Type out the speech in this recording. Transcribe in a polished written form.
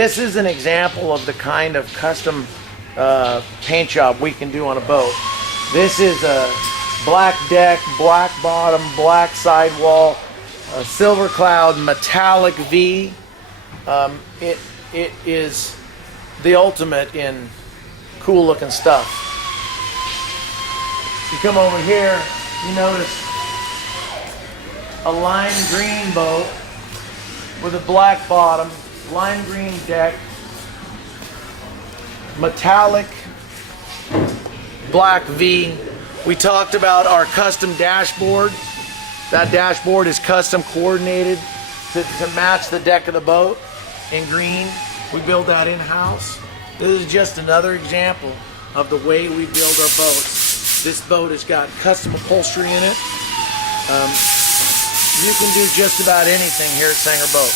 This is an example of the kind of custom paint job we can do on a boat. This is a black deck, black bottom, black sidewall, silver cloud, metallic V. It is the ultimate in cool looking stuff. You come over here, you notice a lime green boat with a black bottom, lime green deck, metallic black V. We talked about our custom dashboard. That dashboard is custom coordinated to match the deck of the boat in green. We build that in-house. This is just another example of the way we build our boats. This boat has got custom upholstery in it. You can do just about anything here at Sanger Boat.